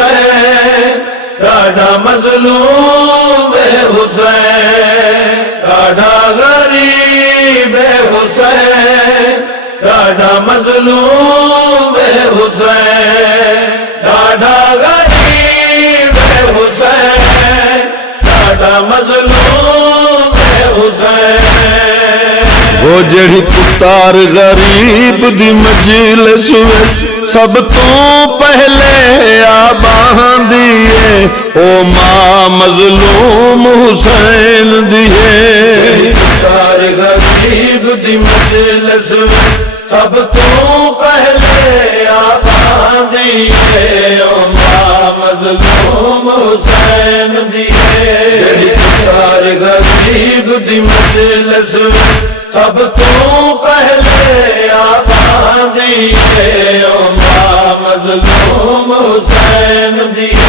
حسین ڈاڈا مظلوم حسین ڈاڈا غریب حسین ڈاڈا مظلوم حسین ڈاڈا غریب حسین ڈاڈا مظلوم حسین وہ جڑی پتار غریب دی مجلس وچ سب تو پہلے آبان دیئے او ماں مظلوم حسین دیئے پتار غریب دی مجلس وچ سب تو پہلے آبان دیئے او ماں مظلوم حسین دیئے پتار غریب دی مجلس وچ سب تو پہلے آبان دیئے او ماں مظلوم حسین دیئے